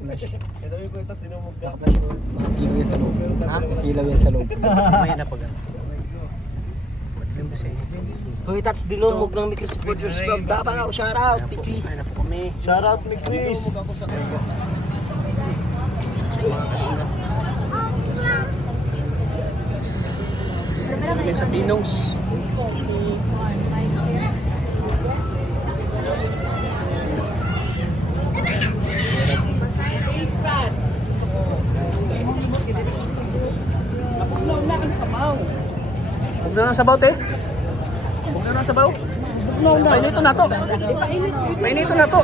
Flash. Sabi ko ito, tinumog ka. Flash ko. Masilaw yan sa loob. Ha? Masilaw yan sa loob. May na pag. Hoy, Tats, dinumog ng Mikris Supporters Club. Dapat ako, shoutout, Mikris. Shoutout, Mikris. Kami sa Pinongs. Huwag na lang sabaw, te. Huwag na lang sabaw. Mainito na to. Mainito na to.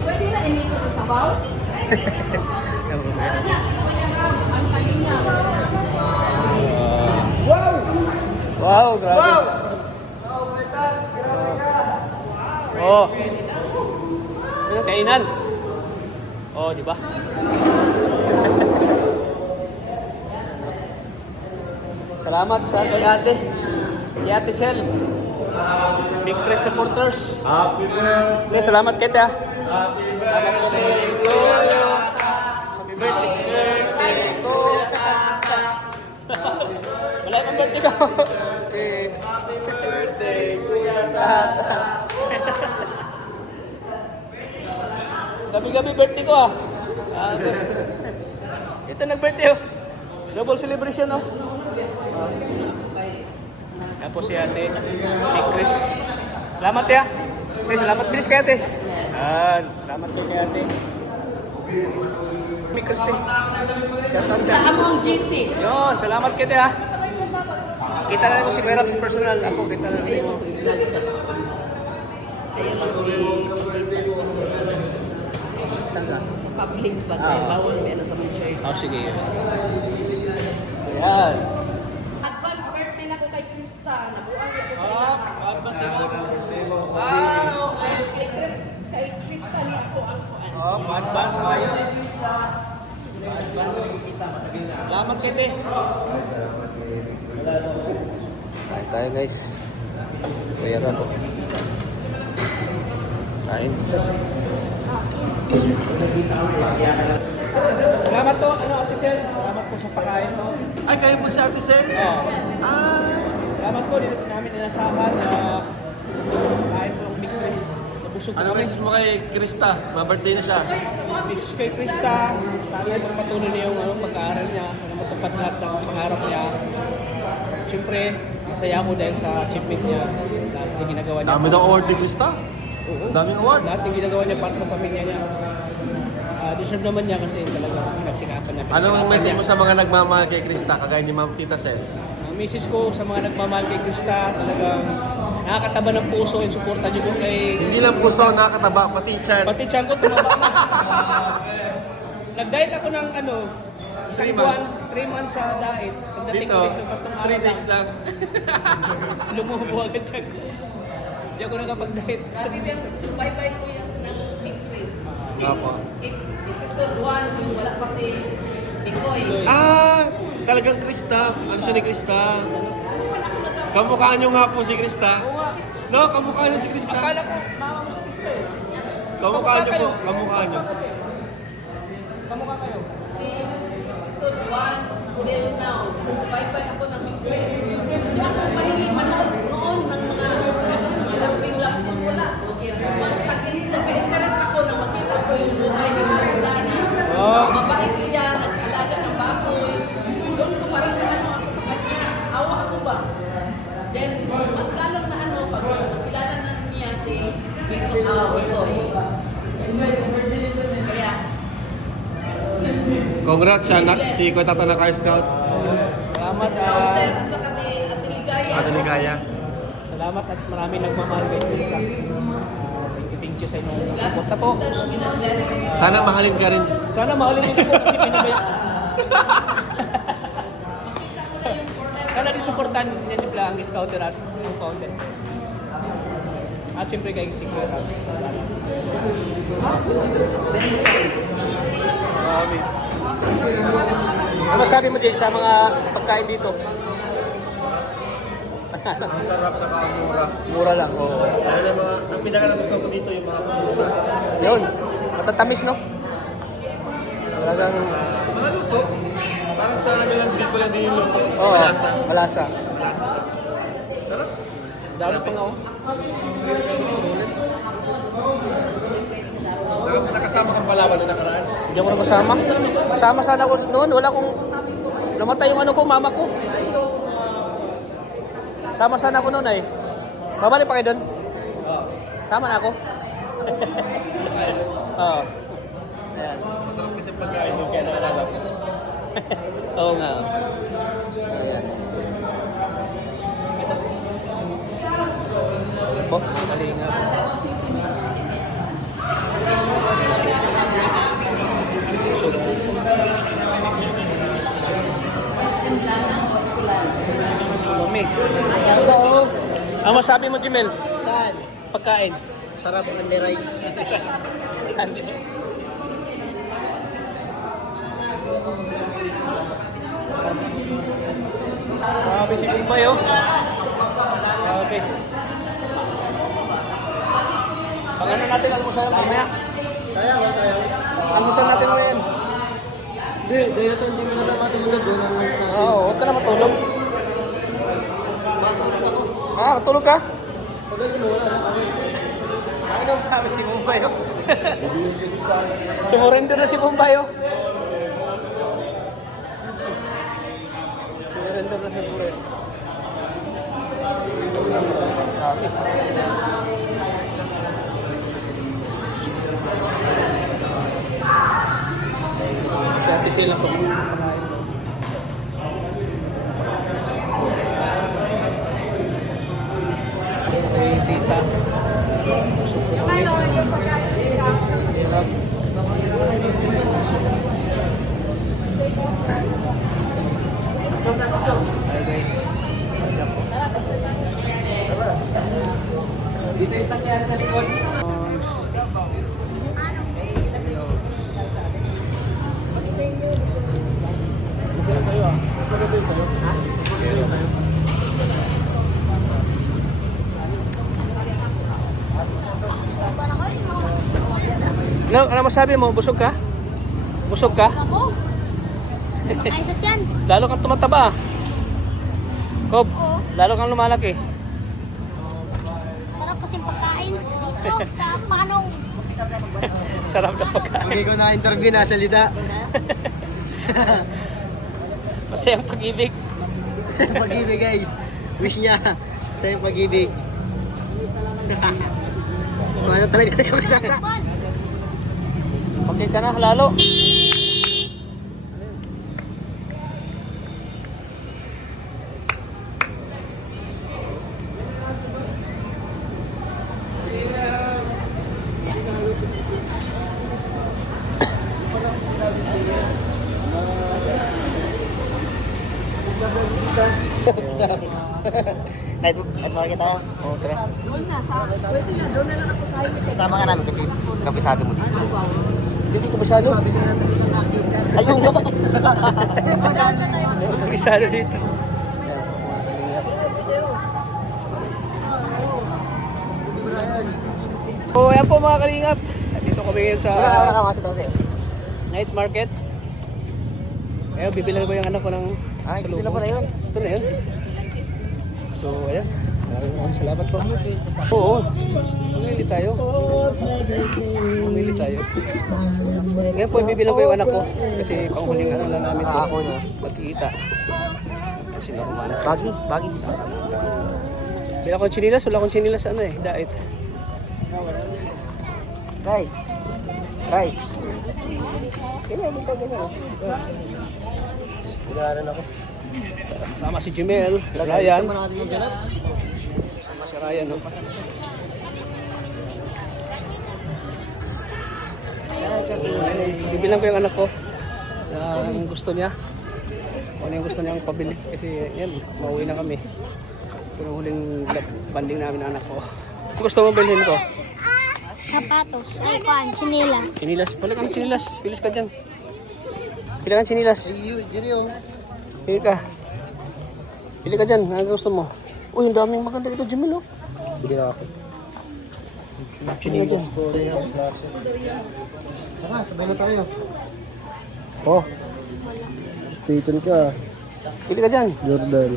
Pwede na inito sa sabaw? Wow, grabe. Oh. Ano kainan? Oh, di ba? Salamat sa kay ate. Kay Ate Sel. Big Press supporters. Happy birthday. Okay, salamat kay ate. Happy birthday to you. Happy birthday to Tata. Wala kang birthday ka. Happy birthday, Kuya Tata. Gabi-gabi birthday ko ah. Ito nag-birthday oh. Double celebration oh. Tapos si ate, Big Chris. Salamat ya. Salamat bilis kay ate. Salamat kay ate. Big Chris te. Sa among GC. Yun, salamat kay ate ha. Kita na ko si Kuya Rap sa personal. Ako kita na Ayun ko. ko i-vlog sa. Ayun ko sa public ba? Bawal may ano sa mga share. Oh, sige. Ayan. Advance birthday na ko kay Krista. Nabuang ko sa Advance sila. kay Krista ni ako ang kuan. Advance tayo. Advance. Salamat kay te. Kain tayo guys. Kuya Rap po. Kain. Salamat po, Ate Sel. Salamat po sa pagkain mo. Ay, kayo po si Ate Sen? Oo. Salamat po, dito namin inasahan na kain po ng Big Chris. Nabusog Ano kami. message mo kay Krista? Ma-birthday na siya. Miss kay Krista, sana magpatuloy niya yung pag-aaral niya, na matupad lahat ng pangarap niya. Siyempre, masaya ako dahil sa achievement niya. Lahat ng ginagawa niya. Dami daw award ni Krista. Oo. Daming award. Lahat ng ginagawa niya para sa pamilya niya. Deserve naman niya kasi talaga nagsikapan niya. Anong message mo sa mga nagmamahal kay Krista, kagaya ni Ma'am Tita Sen? Ang message ko sa mga nagmamahal kay Krista, talagang nakakataba ng puso and suporta niyo po kay... Hindi lang puso ang nakakataba, pati chan. Pati tiyan ko tumaba na. Nag-diet ako ng ano, 3 months. 3 months sa diet. Pagdating Dito, ko dito, 3 3 days lang. Lumubo agad tiyan ko. Hindi ako nakapag-diet. Grabe din, bye-bye ko yung ng Big Chris. Apo. Since episode 1, yung wala pati Ikoy. Talagang Krista. Ano siya ni Krista? Hindi man ako nag- Kamukha nyo nga po si Krista. No, kamukha nyo si Krista. Akala ko, mama mo si Krista eh. Kamukha nyo po, kamukha nyo. Kamukha kayo. Since episode 1 till now, bye-bye ako ng Big Chris. Hindi ako mahilig manood noon ng mga ganun, mga lambing-lambing wala. Mas nagka-interest ako na makita ko yung buhay ni Miss Dana. Mabait siya, nag-alaga ng baboy. Doon ko parang naano ako sa kanya. Awa ako ba? Then, mas lalong na ano, pag kilala na niya si Bikoy. Kaya, Congrats siya, anak. Si Kuya Tata na Car Scout. Salamat Scouter at saka si Ate Ligaya. Ate Ligaya. Salamat at marami nagmamahal kay Krista. Thank you sa inyong Salamat suporta sa po. Krista na ginagawa. Sana mahalin ka rin. Sana mahalin niyo po kasi pinabay. Sana din supportan niya nila ang scouter at ang founder. At siyempre kay Sigler. Marami. Ano masabi mo dyan sa mga pagkain dito? Ang sarap sa kamura. Mura lang. Oo. Lalo na mga, ang pinaka gusto ko dito yung mga prutas. Yun. Matatamis, no? Talagang Mga luto. Parang sa ano lang, di ko lang din yung luto. Oo. Malasa. Malasa. Sarap. Dami pa nga, oh. Nakasama kang Palawan na nakaraan. Hindi ako nakasama. Sama sana ako noon. Wala akong... Namatay yung ano ko, mama ko. Sama sana ako noon ay. Babalik pa kayo doon? Oo. Sama na ako. Oo. Ayan. Masarap kasi pagkain yung kaya naalala ko. Oo nga. Ayan. Oh, mali nga. So, lumamig. Ang masabi mo, Jimel? saan? Pagkain. Sarap ang only rice. Grabe si Pumpay, oh. Grabe. Pag ano natin, almusal mamaya. Sayang. Almusal natin mo yan. Hindi, dahil sa hindi mo na matulog doon ang alis natin. Oo, huwag ka na matulog. Matulog ako. Ah, matulog ka? Pagaling mo, wala na kami. Ano kami si Pumpay, oh. Sumurrender na si Pumpay, oh. Sumurrender na si Pumpay. Grabe. Si Ate Sila po. Okay, tita. Busog po kami. Hirap. Hi guys. Dito isang yan sa likod. Ano masabi mo? Busog ka? Busog ka? Ako? Ayos yan. Lalo kang tumataba ah. Kob, Oo. lalo kang lumalaki. Sarap kasing pagkain dito sa Panong. Sarap na pagkain. Pag ikaw na-interview, nasalita. Masayang pag-ibig. Sa yung pag-ibig, guys. Wish niya. Sa yung pag-ibig. Ano talaga sa'yo? Ban. Okay ka na, lalo. Night market tayo. Oo, tara. Doon na, pwede na, doon na lang ako tayo. Kasama ka namin kasi kabisado mo dito. Hindi ko masyado. Ayun mo. Masyado dito. Oh, yan po mga kalingap. Dito kami ngayon sa Wala ka kasi daw sa'yo. night market. Ayun, bibilan ko yung anak ko ng Ay, salubong. dito na pala yun. Ito na yun. So, ayan. Maraming salamat po. Oo. Pumili tayo. Pumili tayo. Ngayon po, bibilang ko yung anak ko. Kasi panghuling ano lang namin ito. Ako na. Magkikita. Kasi nakumanak. Bagi. Bila akong chinilas, wala akong chinilas ano eh, dait. Ray. Kaya dito ganyan. Pinaran ako. Kasama si Jimel, Ryan. Sama natin yung ganap. Sama si Ryan, no? Bibilang ko yung anak ko. Ang gusto niya. Kung ano yung gusto niyang pabili. Kasi yan, mauwi na kami. Ito yung huling banding namin ng anak ko. Kung gusto mo bilhin ko? Sapatos. Ay, kuan. Chinilas. Chinilas. Pala kang chinilas. Pilis ka dyan. Pili ka chinilas. Pili ka. Pili ka dyan. Ano gusto mo? Uy, ang daming maganda dito, Jimmy, oh. Bili na ako. Pili ka dyan. Tara, sabay na tayo. Oh, Peyton ka. pili ka dyan. Jordan.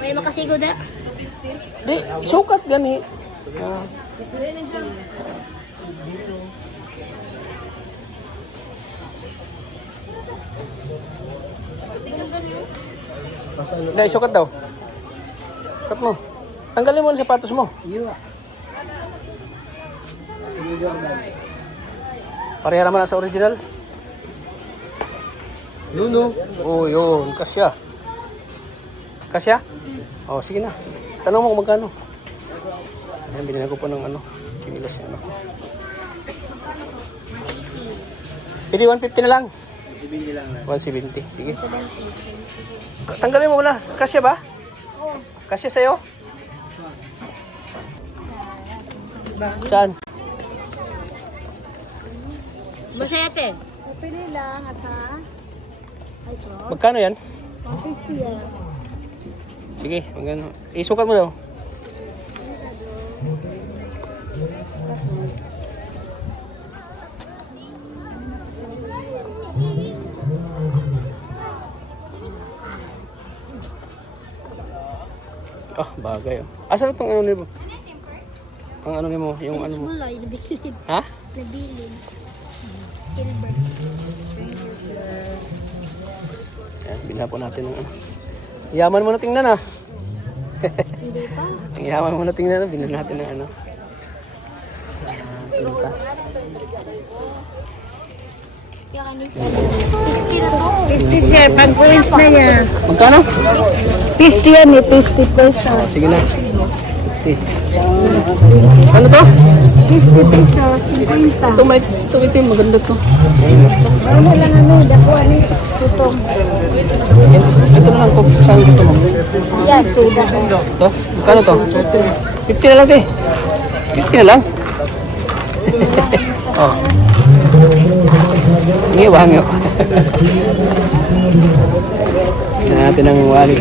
May makasigo na. Di, sukat gani. Ah. Di, sukat daw. Sukat mo. Tanggalin mo ang sapatos mo. Pareha naman na sa original. Luno. Oh, yun. Kasya. Kasya? Oh, sige na. Tanong mo kung magkano. Ayan, binila ko po ng ano. Kinilas niya, ano. Pili 150 na lang. 170. Sige. Tanggalin mo muna. Kasya ba? Oo. Kasya sa'yo? Saan? Masete. Pili lang at ha? Ay, ko. Magkano yan? 150 yan. Sige, magkano. Isukat mo daw. Ah, bagay. Oh. Asan itong ano nimo? Ang ano nimo, yung ano mo? Wala, nabilin. Ha? Nabilin. Silver. Ayan, binha po natin ng ano. Yaman mo na tingnan ah. Hindi pa. Ang yaman mo na tingnan, binha natin ng ano. Pintas. Kaya kanina. 50 na to. 50 siya, pang points na yan. Magkano? 50 yan eh, 50 pesos. Sige na. Okay. Ano to? 50 pesos, 50. Ito may ito itim, maganda to. Ano lang ano, dakuan eh. Ito. Ito na lang ko, saan gusto mo? Yan, tida ko. Ito? Magkano to? 50 na lang te. 50 na lang. Oh. Hingi ba? Hingi ba? Tignan natin ang wallet.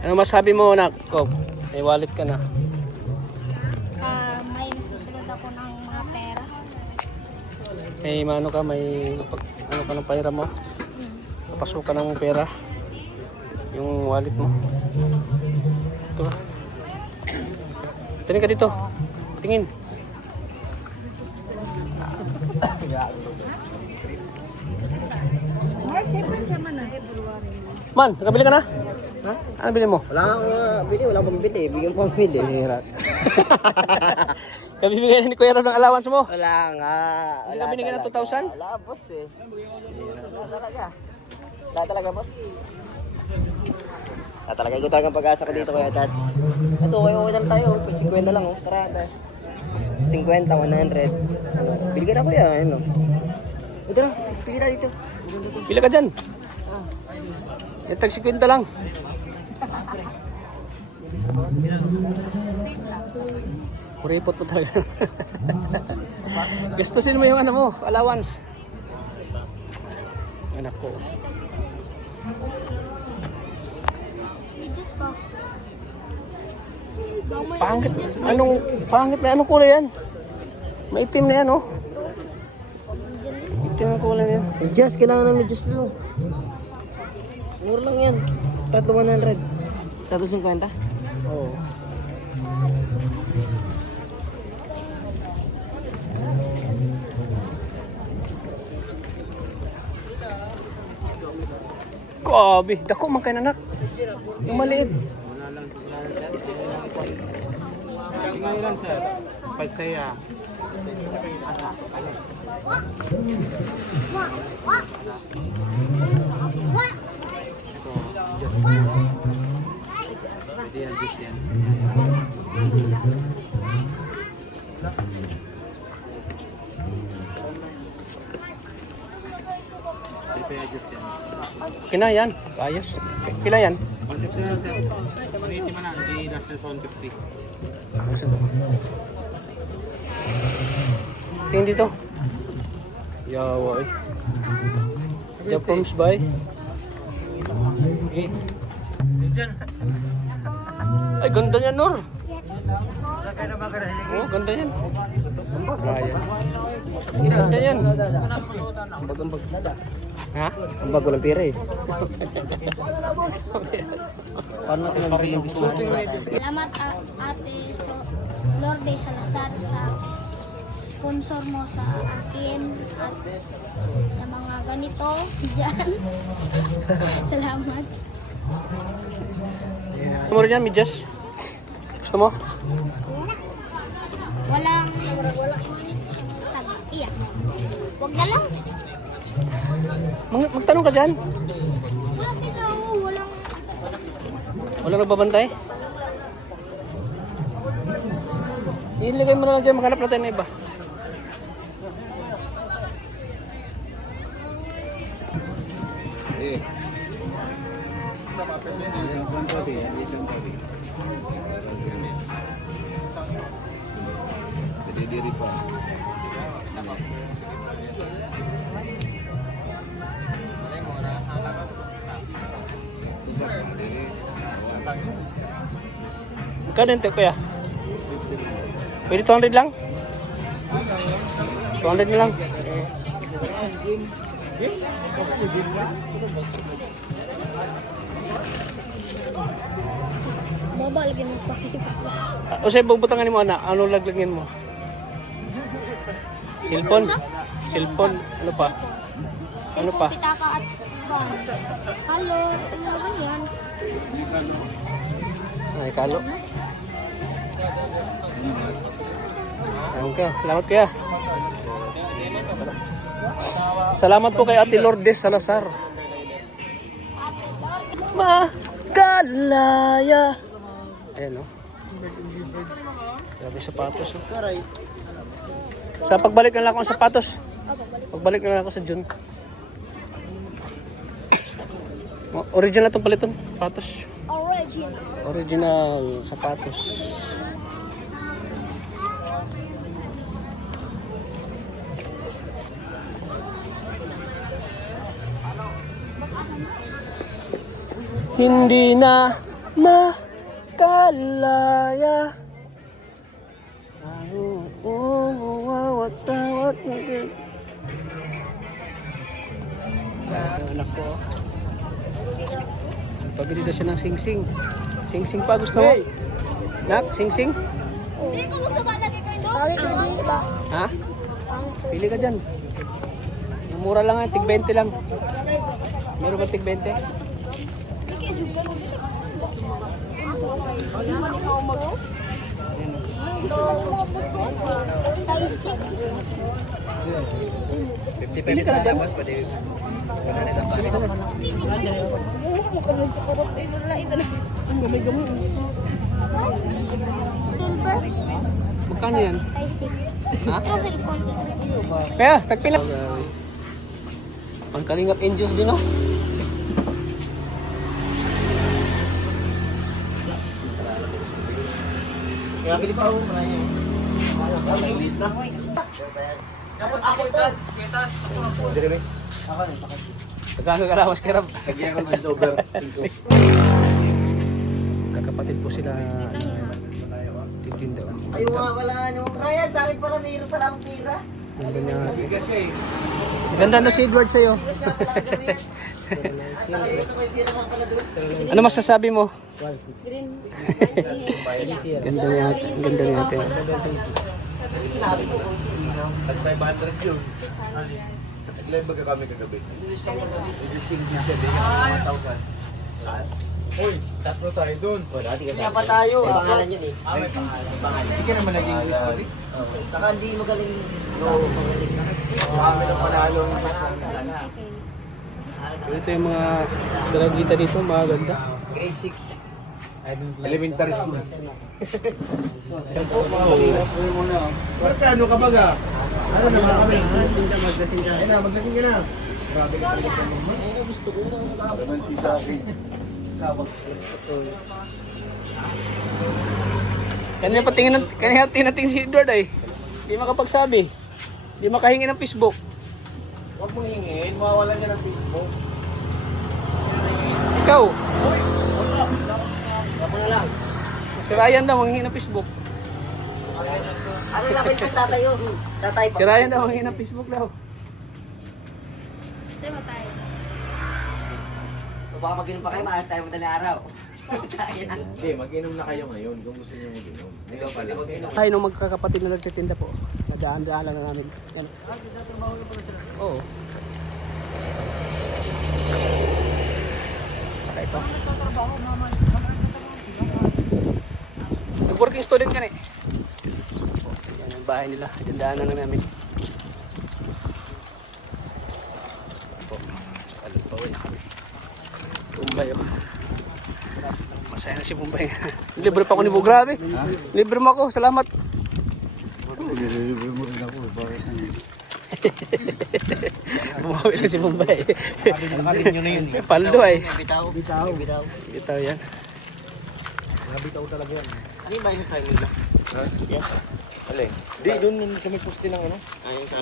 Ano masabi mo na, Kob? May wallet ka na. May nasusunod ako ng mga pera. May ano ka, may ano ka ng pera mo? Papasukan ng pera. Yung wallet mo. Ito ka. Tingin ka dito. Tingin. Man, nakabili ka na? Ha? Ano bili mo? Wala akong bili, wala akong bili. Bigyan ko ang bili. Hirat. Kabibigyan ni Kuya Rob ng allowance mo. Wala nga. Hindi ka binigyan ng 2,000? Wala, boss eh. Wala talaga. Wala talaga, boss. Wala talaga. Ikaw talagang pag-asa ko dito, Kuya Tats. Ito, okay lang tayo. 50 lang, oh. Tara, tara. 50, 100. Ano? Bili ka na, Kuya. Ano? Ito na, pili tayo dito. Pila ka dyan. Yung tag 50 lang. Kuripot mo talaga. Gastusin mo yung ano mo, allowance. Anak ko. Diyos pa. Pangit. Pangit na anong kulay yan? Maitim na yan, oh. Itim na kulay yan. Adjust, kailangan namin adjust dito. Mura lang yan. 3,100. 350? Oo. Grabe, dako man kay nanak. Yung maliit. Ngayon lang sir. Pagsaya. Pwede yan, just yan. Pwede pa adjust yan. Kina yan. Ayos. Pila yan? 150 na sir. 180 man na, hindi last na 150. Tingin dito. Yawa eh. Japons bay. Ay, ganda niyan, Nor. Oh, ganda yan. Ganda yan. Ambag-ambag. Ha? Ambag ko ng pira eh. Paano natin mabibili yung bismana? Salamat Ate Lourdes Salazar sa sponsor mo sa akin at sa mga ganito dyan. Salamat. Gusto mo rin yan, Midjas? Gusto mo? Walang iya. Wag na lang. Magtanong ka dyan. Wala sila, walang Walang nagbabantay? Ilagay mo na lang dyan, maghanap natin na iba. Magkano yun, kuya? Pwede 200 lang? 200 na lang. babalagin mo pa. O sa'yo, bubutangan mo, anak. Ano laglagyan mo? Cellphone? Cellphone? Ano pa? Ano pa? Pitaka at bang. Halo, ano ganyan? Ay, kalo. Okay, salamat kaya. Salamat po kay Ate Lourdes Salazar. Magalaya. Ayan o. Grabe sapatos. Oh. Sa pagbalik na lang ako ng sapatos. Pagbalik na lang ako sa June. Original itong paliton. Sapatos. Original. Original sapatos. Hindi na makalaya. Tawat anak ko. Pabili daw siya ng sing-sing. Sing-sing pa gusto mo? Nak, sing-sing? Hindi ko gusto ba lagi kayo doon? Ha? Pili ka dyan. Mura lang yan, tig 20 lang. Meron ba tig 20? Size 6. 50 pesos na dyan. Silver. Magkano yan? Size 6. Ha? Ano cellphone? Kaya, tagpila. Pangkalingap angels din, no? Kaya bili pa ako. Magkano kalawas kirap? Kaya ako ng over. Kakapatid po sila titinda. Ay, wala ano. Ryan, sa akin pala mayroon pala akong tira. Ganda na si Edward sa'yo. Ano masasabi mo? Ganda niya. Ganda niya ate. At 500 yun. Nag-live ba kami kagabi? Interesting niya siya din. 1,000. Uy, tatlo tayo dun. Kaya pa tayo, pangalan yun eh. May pangalan. Hindi ka naman naging history? Saka hindi magaling. Oo, magaling. Kami na panalo. Ito yung mga dalagita dito, mga ganda. Grade 6. Elementary school. Ano ka baga? Ano naman kami? Maglasing ka. Ayun na, maglasing ka na. Grabe ka talaga ka naman. Ayun, gusto ko na. Naman si sa akin. Kawag. Kanina tinatingin si Edward ay. Hindi makapagsabi. Hindi makahingi ng Facebook. Huwag mong hingin, mawawalan niya ng Facebook. Ikaw. Ako na lang. Si Ryan daw, manghingi ng Facebook. Ano na kayo mas tatay yun? Tatay pa. Si Ryan daw, manghingi ng Facebook daw. Tayo ba tayo? Baka mag-inom pa kayo, maalas tayo madaling araw. Hindi, mag-inom na kayo ngayon kung gusto niyo mag-inom. Ikaw pala. Tayo nung magkakapatid na nagtitinda po. Nadaan-daan lang na namin. Yan. Oo. Tsaka ito. Nag-working student ka na eh. Yan ang bahay nila. Daan-daanan na namin. Po. Alam pa rin. Tumbay ako. Masaya na si Bombay. Libre pa ako ni Bo. Grabe. Libre mo ako. Salamat. Libre mo rin ako. Bakit ano? Bumawi na si Bombay. Nakarin nyo na yun. Paldo ay. Bitaw. Bitaw. Bitaw. Ito yan. Nabitaw talaga yan. Ano yung bahay sa family nila? Ha? Yes. Alin? Di, doon sa may poste ng ano? Ayun sa